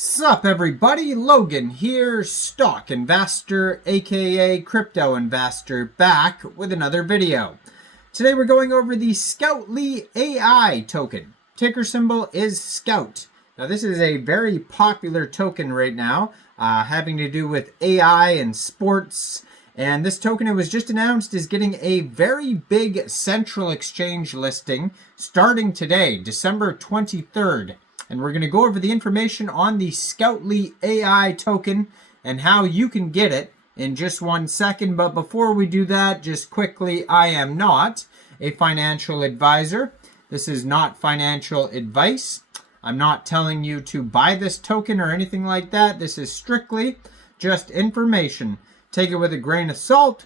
Sup everybody, Logan here, stock investor aka crypto investor, back with another video. Today we're going over the Scoutly AI token. Ticker symbol is Scout. Now this is a very popular token right now, having to do with AI and sports. And this token, it was just announced, is getting a very big central exchange listing starting today, December 23rd. And we're going to go over the information on the Scoutly AI token and how you can get it in just 1 second. But before we do that, just quickly, I am not a financial advisor. This is not financial advice. I'm not telling you to buy this token or anything like that. This is strictly just information. Take it with a grain of salt.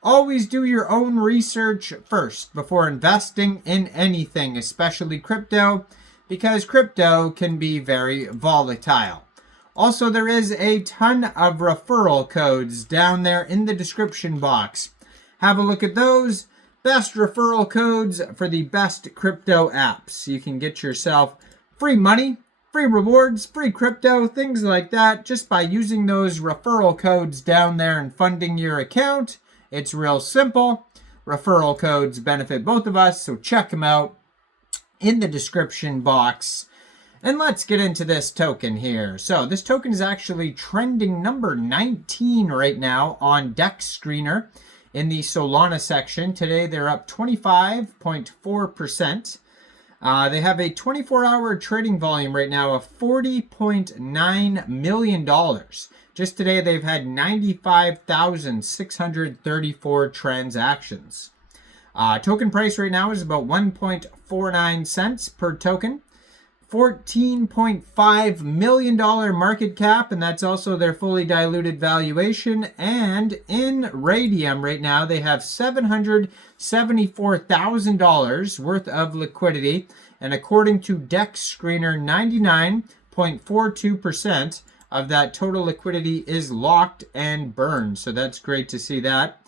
Always do your own research first before investing in anything, especially crypto, because crypto can be very volatile. Also, there is a ton of referral codes down there in the description box. Have a look at those. Best referral codes for the best crypto apps. You can get yourself free money, free rewards, free crypto, things like that, just by using those referral codes down there and funding your account. It's real simple. Referral codes benefit both of us, so check them out in the description box. And let's get into this token here. So this token is actually trending number 19 right now on Dex Screener in the Solana section. Today they're up 25.4%. They have a 24-hour trading volume right now of $40.9 million. Just today they've had 95,634 transactions. Token price right now is about 1.49 cents per token. $14.5 million market cap, and that's also their fully diluted valuation. And in Raydium right now, they have $774,000 worth of liquidity. And according to Dex Screener, 99.42% of that total liquidity is locked and burned. So that's great to see that.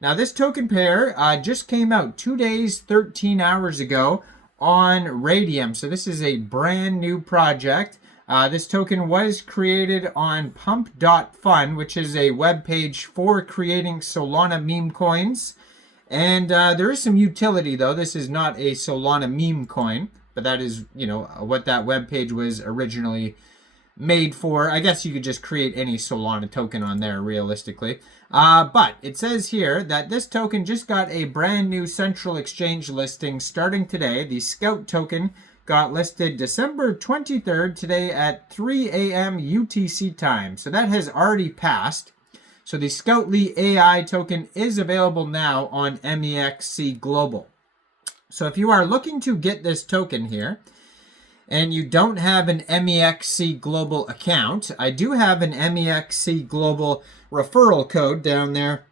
Now, this token pair just came out 2 days, 13 hours ago on Raydium. So this is a brand new project. This token was created on pump.fun, which is a web page for creating Solana meme coins. And there is some utility, though. This is not a Solana meme coin, but that is, what that web page was originally made for. I guess you could just create any Solana token on there realistically. But it says here that this token just got a brand new central exchange listing starting today. The Scout token got listed December 23rd today at 3 a.m. UTC time. So that has already passed. So the Scoutly AI token is available now on Mexc Global. So if you are looking to get this token here, and you don't have an Mexc Global account, I do have an Mexc Global referral code down there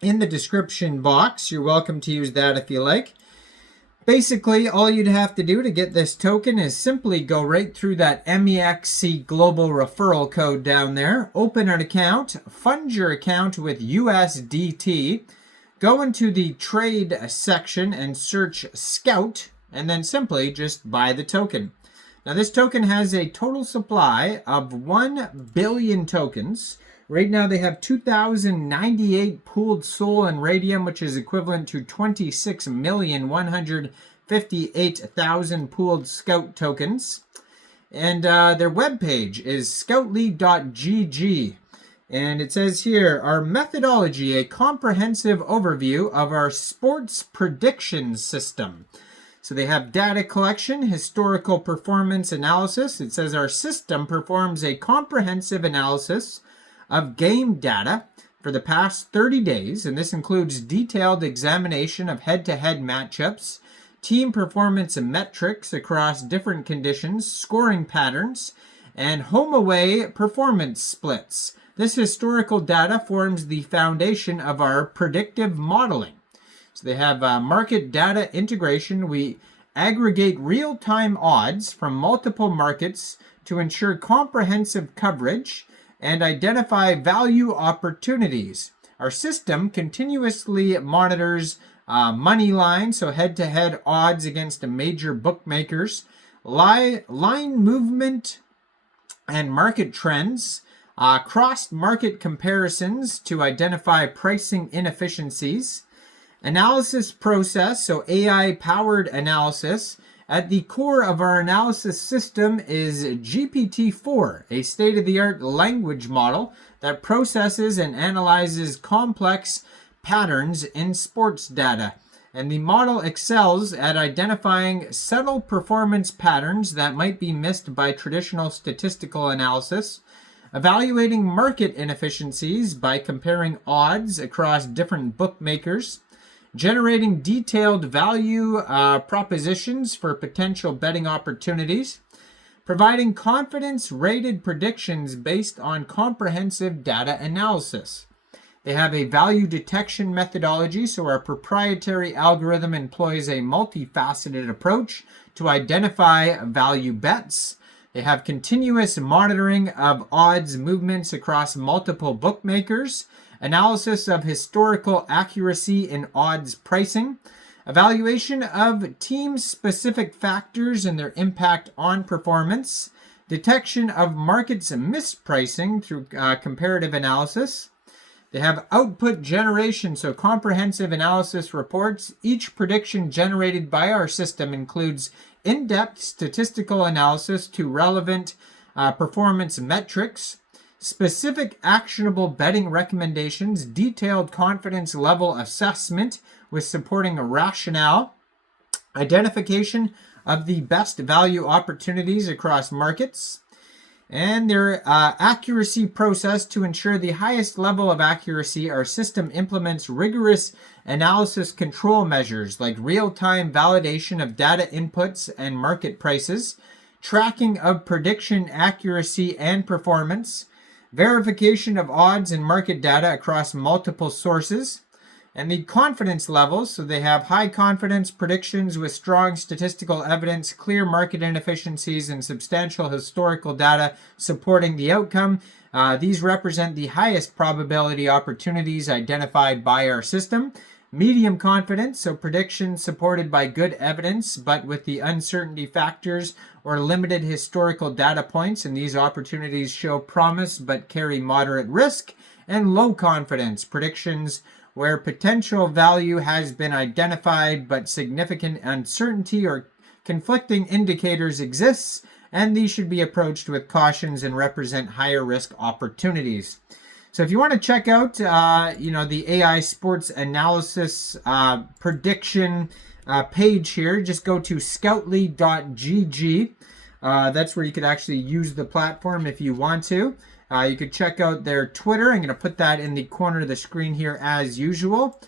in the description box. You're welcome to use that if you like. Basically, all you'd have to do to get this token is simply go right through that Mexc Global referral code down there, open an account, fund your account with USDT, go into the trade section and search Scout, and then simply just buy the token. Now this token has a total supply of 1 billion tokens. Right now they have 2,098 pooled SOL and Raydium, which is equivalent to 26,158,000 pooled Scout tokens. And their webpage is scoutly.gg. And it says here, our methodology, a comprehensive overview of our sports prediction system. So they have data collection, historical performance analysis. It says our system performs a comprehensive analysis of game data for the past 30 days, and this includes detailed examination of head-to-head matchups, team performance and metrics across different conditions, scoring patterns, and home-away performance splits. This historical data forms the foundation of our predictive modeling. So they have market data integration. We aggregate real-time odds from multiple markets to ensure comprehensive coverage and identify value opportunities. Our system continuously monitors money lines, so head-to-head odds against the major bookmakers, line movement, and market trends, cross-market comparisons to identify pricing inefficiencies, analysis process, so AI-powered analysis. At the core of our analysis system is GPT-4, a state-of-the-art language model that processes and analyzes complex patterns in sports data. And the model excels at identifying subtle performance patterns that might be missed by traditional statistical analysis, evaluating market inefficiencies by comparing odds across different bookmakers, generating detailed value propositions for potential betting opportunities, providing confidence-rated predictions based on comprehensive data analysis. They have a value detection methodology, so our proprietary algorithm employs a multifaceted approach to identify value bets. They have continuous monitoring of odds movements across multiple bookmakers, analysis of historical accuracy in odds pricing, evaluation of team-specific factors and their impact on performance, detection of markets mispricing through comparative analysis. They have output generation, so comprehensive analysis reports. Each prediction generated by our system includes in-depth statistical analysis to relevant performance metrics, specific actionable betting recommendations, detailed confidence level assessment with supporting a rationale, identification of the best value opportunities across markets, and their accuracy process. To ensure the highest level of accuracy, our system implements rigorous analysis control measures like real-time validation of data inputs and market prices, tracking of prediction accuracy and performance, verification of odds and market data across multiple sources, and the confidence levels. So they have high confidence predictions with strong statistical evidence, clear market inefficiencies, and substantial historical data supporting the outcome. These represent the highest probability opportunities identified by our system. Medium confidence, so predictions supported by good evidence, but with the uncertainty factors or limited historical data points, and these opportunities show promise but carry moderate risk. And low confidence, predictions where potential value has been identified but significant uncertainty or conflicting indicators exists, and these should be approached with cautions and represent higher risk opportunities. So if you want to check out, the AI sports analysis prediction page here, just go to scoutly.gg. That's where you could actually use the platform if you want to. You could check out their Twitter. I'm going to put that in the corner of the screen here as usual,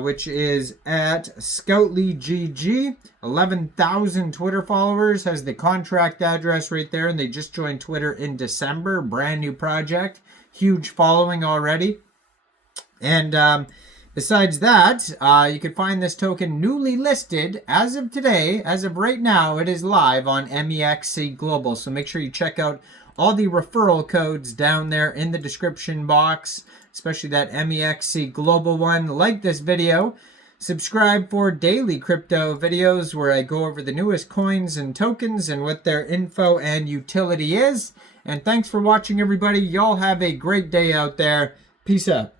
which is at ScoutlyGG. 11,000 Twitter followers, has the contract address right there, and they just joined Twitter in December. Brand new project. Huge following already. And besides that, you can find this token newly listed as of today. As of right now, it is live on Mexc Global. So make sure you check out all the referral codes down there in the description box, especially that Mexc Global one. Like this video. Subscribe for daily crypto videos where I go over the newest coins and tokens and what their info and utility is. And thanks for watching, everybody. Y'all have a great day out there. Peace out.